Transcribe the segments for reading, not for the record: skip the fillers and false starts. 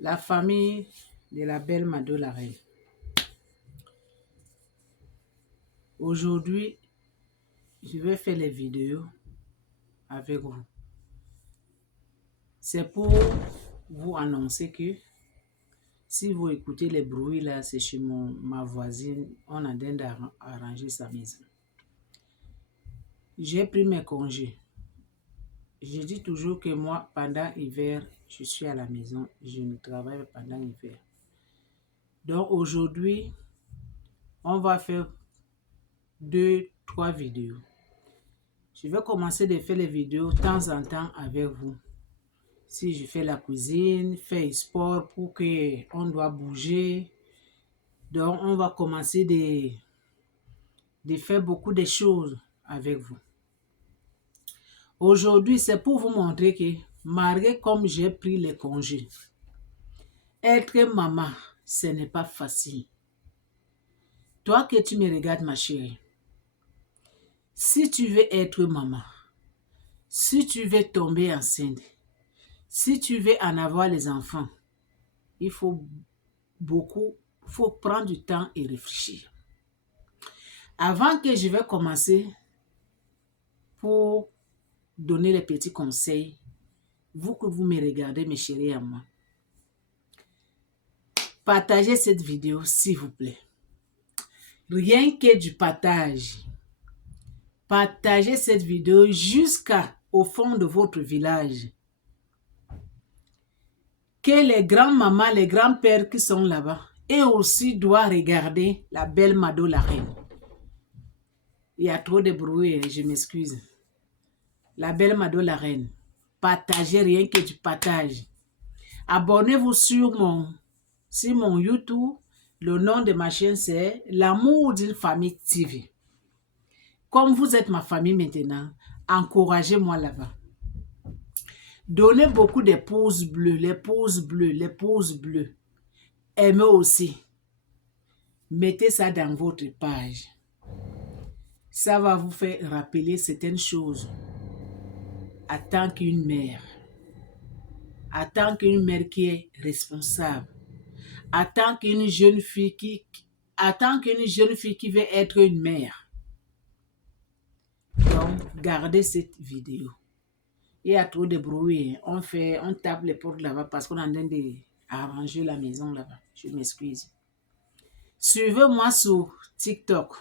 La famille de la belle Mado la reine. Aujourd'hui, je vais faire les vidéos avec vous. C'est pour vous annoncer que si vous écoutez les bruits là, c'est chez ma voisine, on a d'arranger sa maison. J'ai pris mes congés. Je dis toujours que moi, pendant l'hiver, je suis à la maison. Je ne travaille pas pendant l'hiver. Donc aujourd'hui, on va faire 2-3 vidéos. Je vais commencer de faire les vidéos de temps en temps avec vous. Si je fais la cuisine, faire sport pour qu'on doit bouger. Donc, on va commencer de faire beaucoup de choses avec vous. Aujourd'hui, c'est pour vous montrer que, malgré comme j'ai pris les congés, être maman, ce n'est pas facile. Toi que tu me regardes, ma chérie, si tu veux être maman, si tu veux tomber enceinte, si tu veux en avoir les enfants, il faut prendre du temps et réfléchir. Avant que je vais commencer pour donner les petits conseils, vous que vous me regardez, mes chéris à moi, partagez cette vidéo s'il vous plaît. Rien que du partage. Partagez cette vidéo jusqu'au fond de votre village. Que les grands-mamans, les grands-pères qui sont là-bas, eux aussi doivent regarder la belle Mado la reine. Il y a trop de bruit, je m'excuse. La belle Mado la reine. Partagez rien que du partage. Abonnez-vous sur mon YouTube. Le nom de ma chaîne, c'est L'amour d'une famille TV. Comme vous êtes ma famille maintenant, encouragez-moi là-bas. Donnez beaucoup de pouces bleus, les pouces bleus, les pouces bleus. Aimez aussi. Mettez ça dans votre page. Ça va vous faire rappeler certaines choses. En tant qu'une mère. En tant qu'une mère qui est responsable. En tant qu'une jeune fille qui veut être une mère. Donc, gardez cette vidéo. Il y a trop de bruit. On tape les portes là-bas parce qu'on est en train d'arranger la maison là-bas. Je m'excuse. Suivez-moi sur TikTok.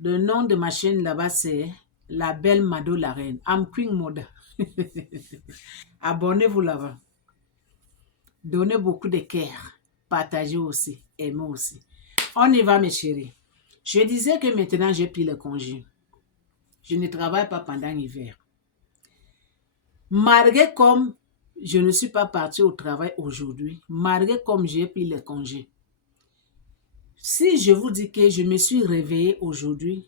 Le nom de ma chaîne là-bas, c'est La Belle Mado la Reine. I'm Queen Moda. Abonnez-vous là-bas. Donnez beaucoup de cœur. Partagez aussi. Aimez aussi. On y va, mes chéris. Je disais que maintenant, j'ai pris le congé. Je ne travaille pas pendant l'hiver. Malgré comme je ne suis pas partie au travail aujourd'hui, malgré comme j'ai pris le congé, si je vous dis que je me suis réveillée aujourd'hui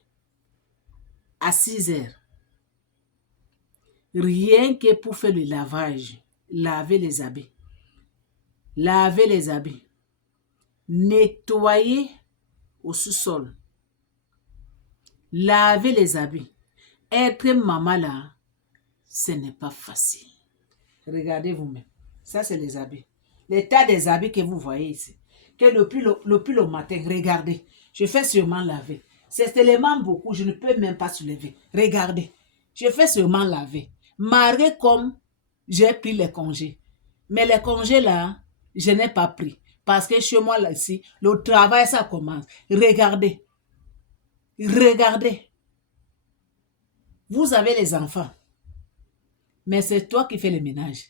à 6 heures, rien que pour faire le lavage, laver les habits, nettoyer au sous-sol, laver les habits, être maman là, ce n'est pas facile. Regardez vous-même. Ça, c'est les habits. L'état des habits que vous voyez ici. Que depuis le matin, regardez. Je fais sûrement laver. C'est tellement beaucoup, je ne peux même pas soulever. Regardez. Je fais sûrement laver. Malgré comme j'ai pris les congés. Mais les congés là, je n'ai pas pris. Parce que chez moi là, ici, le travail, ça commence. Regardez. Regardez. Vous avez les enfants. Mais c'est toi qui fais le ménage.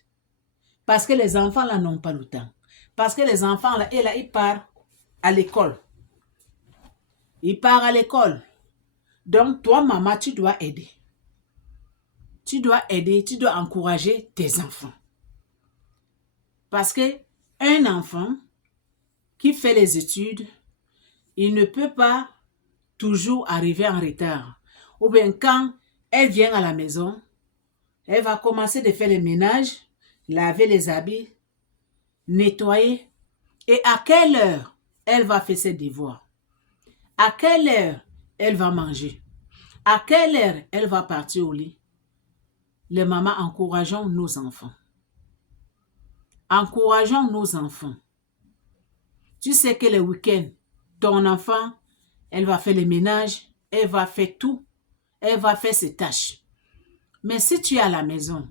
Parce que les enfants là n'ont pas le temps. Parce que les enfants là, ils partent à l'école. Ils partent à l'école. Donc toi, maman, tu dois aider. Tu dois aider, tu dois encourager tes enfants. Parce que un enfant qui fait les études, il ne peut pas toujours arriver en retard. Ou bien quand elle vient à la maison, elle va commencer de faire le ménage, laver les habits, nettoyer. Et à quelle heure elle va faire ses devoirs? À quelle heure elle va manger? À quelle heure elle va partir au lit? Les mamans, encourageons nos enfants. Encourageons nos enfants. Tu sais que le week-end, ton enfant, elle va faire le ménage, elle va faire tout, elle va faire ses tâches. Mais si tu es à la maison,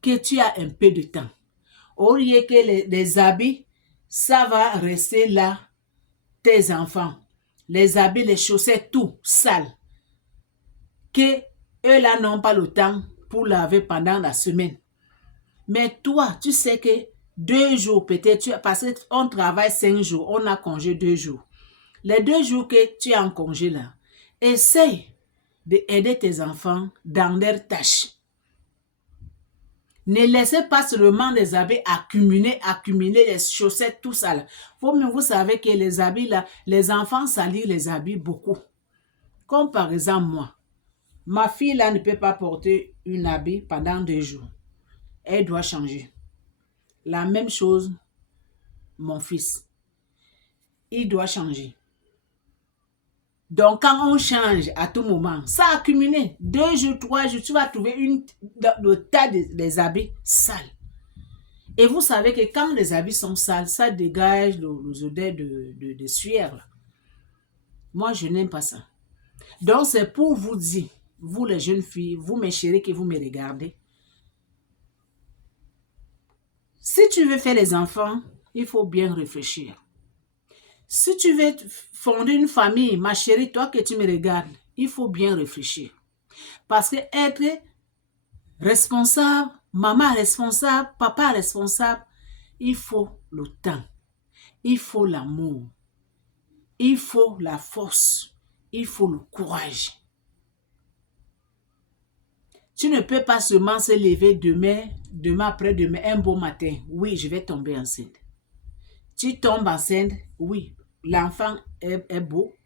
que tu as un peu de temps, au lieu que les habits, ça va rester là, tes enfants. Les habits, les chaussettes, tout sale. Que eux là n'ont pas le temps pour laver pendant la semaine. Mais toi, tu sais que 2 jours peut-être, parce qu'on travaille 5 jours, on a congé 2 jours. Les 2 jours que tu es en congé là, essaye d'aider tes enfants dans leurs tâches. Ne laissez pas seulement les habits accumuler les chaussettes, tout ça là. Vous savez que les habits là, les enfants salissent les habits beaucoup. Comme par exemple moi. Ma fille là ne peut pas porter un habit pendant 2 jours. Elle doit changer. La même chose, mon fils. Il doit changer. Donc, quand on change à tout moment, ça a accumulé. 2 jours, 3 jours, tu vas trouver le tas des habits sales. Et vous savez que quand les habits sont sales, ça dégage les odeurs de sueur. Là. Moi, je n'aime pas ça. Donc, c'est pour vous dire, vous les jeunes filles, vous mes chéries qui vous me regardez, si tu veux faire les enfants, il faut bien réfléchir. Si tu veux fonder une famille, ma chérie, toi que tu me regardes, il faut bien réfléchir. Parce que être responsable, maman responsable, papa responsable, il faut le temps, il faut l'amour, il faut la force, il faut le courage. Tu ne peux pas seulement se lever demain après-demain, un beau matin. Oui, je vais tomber enceinte. Tu tombes enceinte, oui, l'enfant est beau,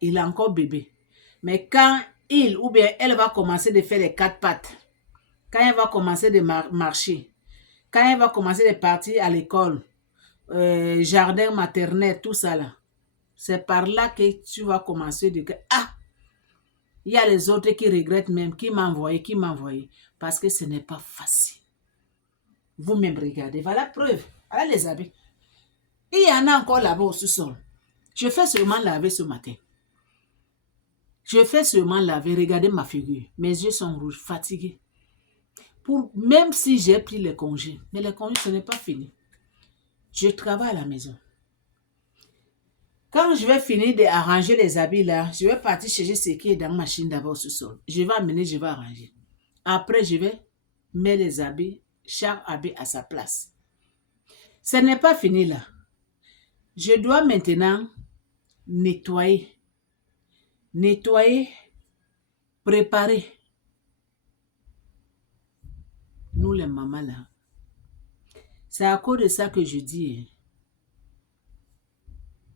il est encore bébé. Mais quand il ou bien elle va commencer de faire les 4 pattes, quand elle va commencer de marcher, quand elle va commencer de partir à l'école, jardin maternel, tout ça là, c'est par là que tu vas commencer de dire, ah, il y a les autres qui regrettent même, qui m'envoient, parce que ce n'est pas facile. Vous-même regardez, voilà la preuve, voilà les habits. Il y en a encore là-bas au sous-sol. Je fais seulement laver ce matin. Je fais seulement laver, regardez ma figure. Mes yeux sont rouges, fatigués. Même si j'ai pris les congés, mais les congés, ce n'est pas fini. Je travaille à la maison. Quand je vais finir d'arranger les habits là, je vais partir chercher ce qui est dans la machine d'abord au sous-sol. Je vais amener, je vais arranger. Après, je vais mettre les habits, chaque habit à sa place. Ce n'est pas fini là. Je dois maintenant nettoyer, préparer. Nous les mamans là. C'est à cause de ça que je dis,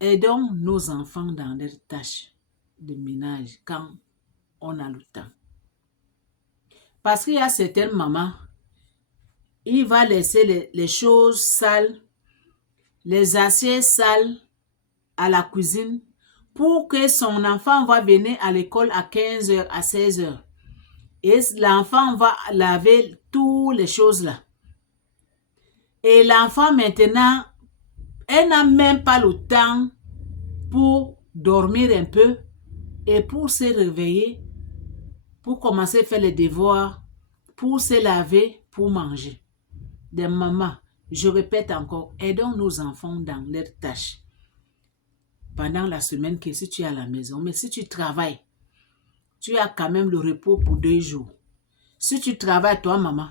aidons nos enfants dans leurs tâches de ménage quand on a le temps. Parce qu'il y a certaines mamans, il va laisser les choses sales, les assiettes sales à la cuisine pour que son enfant va venir à l'école à 15h, à 16h. Et l'enfant va laver toutes les choses là. Et l'enfant maintenant, elle n'a même pas le temps pour dormir un peu et pour se réveiller, pour commencer à faire les devoirs, pour se laver, pour manger. Des mamans, je répète encore, aidons nos enfants dans leurs tâches. Pendant la semaine que si tu es à la maison, mais si tu travailles, tu as quand même le repos pour 2 jours. Si tu travailles, toi, maman,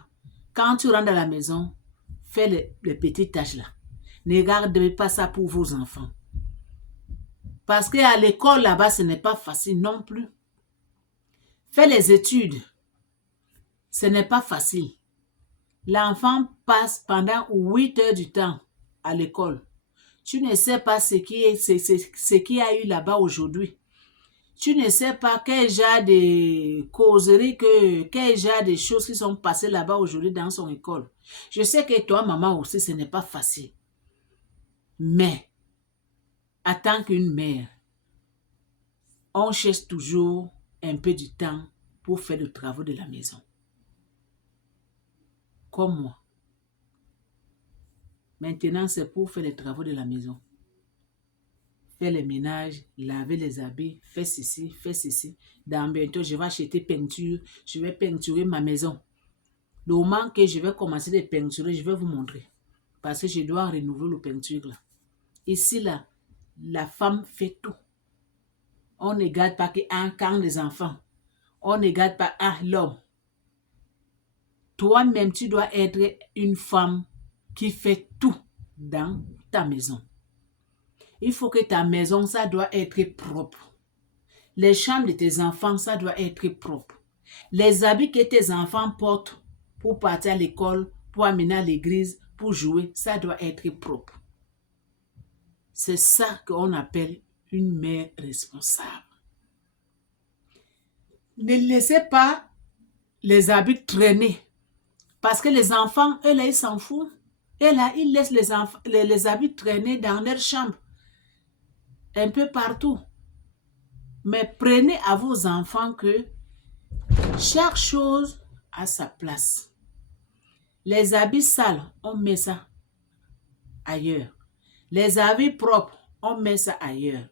quand tu rentres à la maison, fais les petites tâches là. Ne gardez pas ça pour vos enfants. Parce qu'à l'école, là-bas, ce n'est pas facile non plus. Fais les études. Ce n'est pas facile. L'enfant passe pendant 8 heures du temps à l'école. Tu ne sais pas ce qui a eu là-bas aujourd'hui. Tu ne sais pas quel genre de causeries, quel genre de choses qui sont passées là-bas aujourd'hui dans son école. Je sais que toi, maman aussi, ce n'est pas facile. Mais, en tant qu'une mère, on cherche toujours un peu du temps pour faire les travaux de la maison. Comme moi. Maintenant, c'est pour faire les travaux de la maison. Faire les ménages, laver les habits, faire ceci, faire ceci. Dans bientôt, je vais acheter peinture. Je vais peinturer ma maison. Le moment que je vais commencer à peinturer, je vais vous montrer. Parce que je dois renouveler la peinture là. Ici, là, la femme fait tout. On ne garde pas qu'un camp des enfants. On ne garde pas l'homme. Toi-même, tu dois être une femme qui fait tout dans ta maison. Il faut que ta maison, ça doit être propre. Les chambres de tes enfants, ça doit être propre. Les habits que tes enfants portent pour partir à l'école, pour amener à l'église, pour jouer, ça doit être propre. C'est ça qu'on appelle une mère responsable. Ne laissez pas les habits traîner. Parce que les enfants, eux là, ils s'en foutent. Et là, ils laissent les habits traîner dans leur chambre. Un peu partout. Mais prenez à vos enfants que chaque chose a sa place. Les habits sales, on met ça ailleurs. Les habits propres, on met ça ailleurs.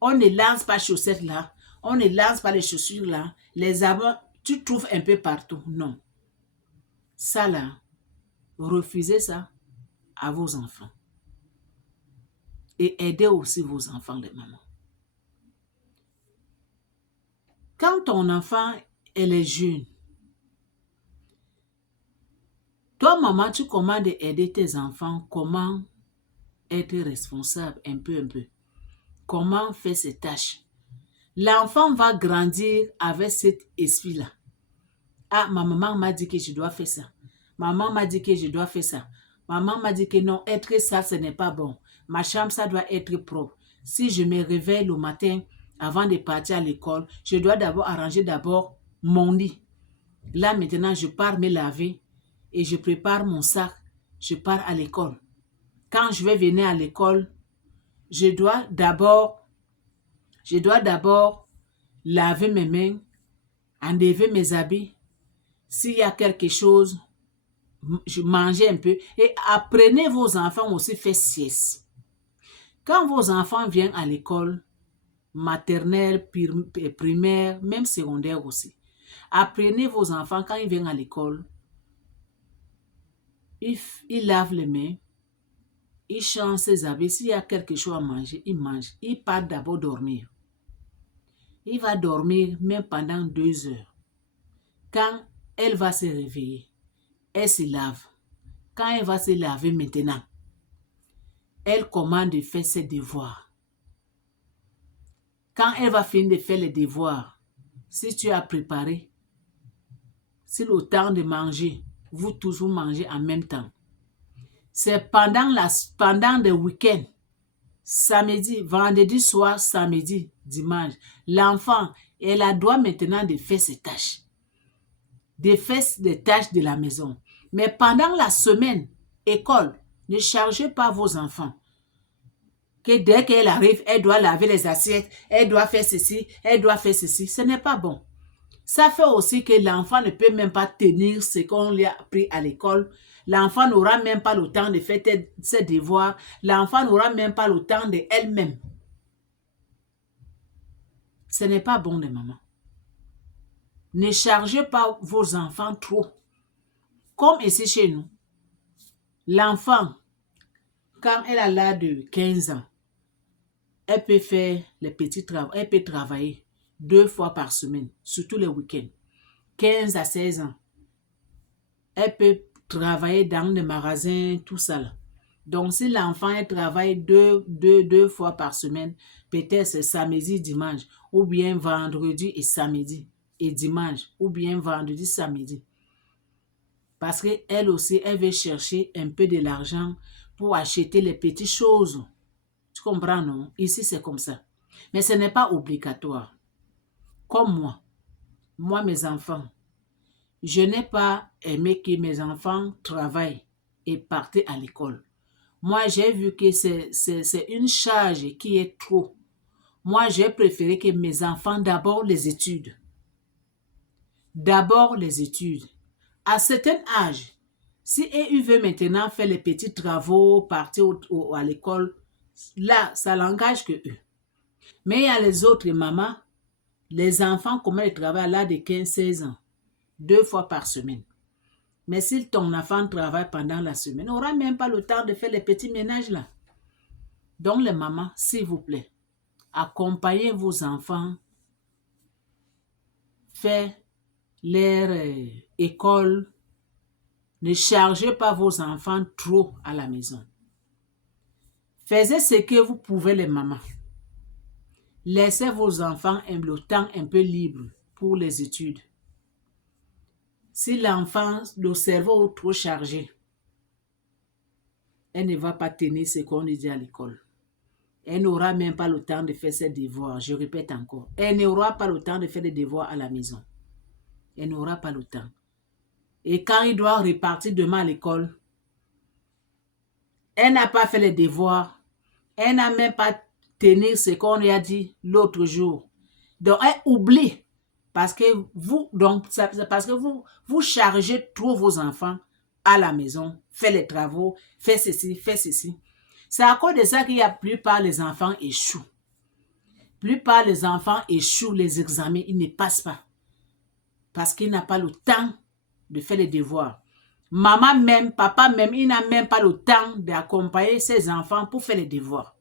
On ne lance pas les chaussettes là. On ne lance pas les chaussures là. Les habits, tu trouves un peu partout. Non. Ça là, refusez ça à vos enfants. Et aidez aussi vos enfants, les mamans. Quand ton enfant est jeune, toi, maman, tu commandes aider tes enfants, comment être responsable un peu. Comment faire ses tâches. L'enfant va grandir avec cet esprit-là. Ah, ma maman m'a dit que je dois faire ça. Maman m'a dit que je dois faire ça. Maman m'a dit que non, être ça, ce n'est pas bon. Ma chambre, ça doit être propre. Si je me réveille le matin avant de partir à l'école, je dois d'abord arranger mon lit. Là, maintenant, je pars me laver et je prépare mon sac. Je pars à l'école. Quand je vais venir à l'école, je dois d'abord laver mes mains, enlever mes habits. S'il y a quelque chose, je mange un peu. Et apprenez vos enfants aussi à faire sieste. Quand vos enfants viennent à l'école, maternelle, primaire, même secondaire aussi, apprenez vos enfants quand ils viennent à l'école, ils lavent les mains, ils changent ses habits. S'il y a quelque chose à manger, ils mangent. Ils partent d'abord dormir. Il va dormir même pendant 2 heures. Quand elle va se réveiller, elle se lave. Quand elle va se laver maintenant, elle commande de faire ses devoirs. Quand elle va finir de faire les devoirs, si tu as préparé, si le temps de manger, vous tous vous mangez en même temps. C'est pendant le week-end, samedi, vendredi soir, samedi, dimanche, l'enfant, elle a droit maintenant de faire ses tâches. De faire les tâches de la maison. Mais pendant la semaine, école, ne chargez pas vos enfants. Que dès qu'elle arrive, elle doit laver les assiettes, elle doit faire ceci, elle doit faire ceci. Ce n'est pas bon. Ça fait aussi que l'enfant ne peut même pas tenir ce qu'on lui a appris à l'école. L'enfant n'aura même pas le temps de faire ses devoirs. L'enfant n'aura même pas le temps d'elle-même. Ce n'est pas bon, les mamans. Ne chargez pas vos enfants trop. Comme ici chez nous, l'enfant, quand elle a l'âge de 15 ans, elle peut faire les petits travaux, elle peut travailler 2 fois par semaine, surtout les week-ends. 15 à 16 ans, elle peut travailler dans les magasins, tout ça là. Donc, si l'enfant travaille deux fois par semaine, peut-être c'est samedi, dimanche, ou bien vendredi et samedi, et dimanche, ou bien vendredi, samedi. Parce qu'elle aussi, elle veut chercher un peu de l'argent pour acheter les petites choses. Tu comprends, non? Ici, c'est comme ça. Mais ce n'est pas obligatoire. Comme moi, mes enfants, je n'ai pas aimé que mes enfants travaillent et partent à l'école. Moi, j'ai vu que c'est une charge qui est trop. Moi, j'ai préféré que mes enfants, d'abord les études. D'abord les études. À certain âge, Si il veut maintenant faire les petits travaux, partir à l'école, là, ça l'engage que eux. Mais il y a les autres mamans, les enfants commencent le travail à l'âge de 15-16 ans, 2 fois par semaine. Mais si ton enfant travaille pendant la semaine, on n'aura même pas le temps de faire les petits ménages là. Donc les mamans, s'il vous plaît, accompagnez vos enfants, faites leur école. Ne chargez pas vos enfants trop à la maison. Faites ce que vous pouvez les mamans. Laissez vos enfants le temps un peu libre pour les études. Si l'enfant, le cerveau est trop chargé, elle ne va pas tenir ce qu'on lui dit à l'école. Elle n'aura même pas le temps de faire ses devoirs. Je répète encore. Elle n'aura pas le temps de faire des devoirs à la maison. Elle n'aura pas le temps. Et quand il doit repartir demain à l'école, elle n'a pas fait les devoirs. Elle n'a même pas tenu ce qu'on lui a dit l'autre jour. Donc, elle oublie. Parce que vous chargez trop vos enfants à la maison. Faites les travaux, faites ceci, faites ceci. C'est à cause de ça qu'il y a plupart des enfants échouent. Plupart des enfants échouent les examens, ils ne passent pas. Parce qu'il n'a pas le temps de faire les devoirs. Maman même, papa même, il n'a même pas le temps d'accompagner ses enfants pour faire les devoirs.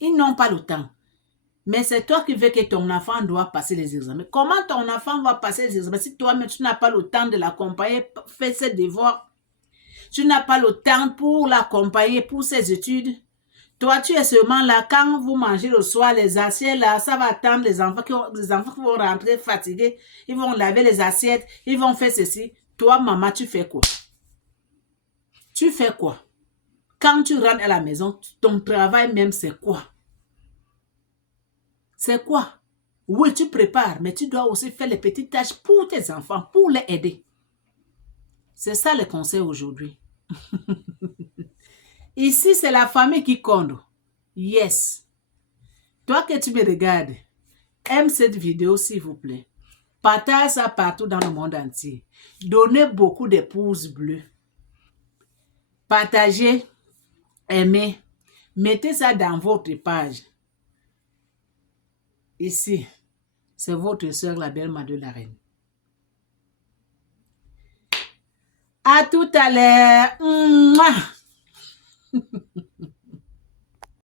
Ils n'ont pas le temps. Mais c'est toi qui veux que ton enfant doit passer les examens. Comment ton enfant va passer les examens si toi-même tu n'as pas le temps de l'accompagner, faire ses devoirs? Tu n'as pas le temps pour l'accompagner pour ses études. Toi, tu es seulement là, quand vous mangez le soir, les assiettes là, ça va attendre les enfants qui vont rentrer fatigués. Ils vont laver les assiettes, ils vont faire ceci. Toi, maman, tu fais quoi? Tu fais quoi? Quand tu rentres à la maison, ton travail même, c'est quoi? C'est quoi? Oui, tu prépares, mais tu dois aussi faire les petites tâches pour tes enfants, pour les aider. C'est ça le conseil aujourd'hui. Ici, c'est la famille qui compte. Yes. Toi que tu me regardes, aime cette vidéo s'il vous plaît. Partage ça partout dans le monde entier. Donnez beaucoup de pouces bleus. Partagez, aimez. Mettez ça dans votre page. Ici, c'est votre soeur, la belle Mado la Reine. À tout à l'heure.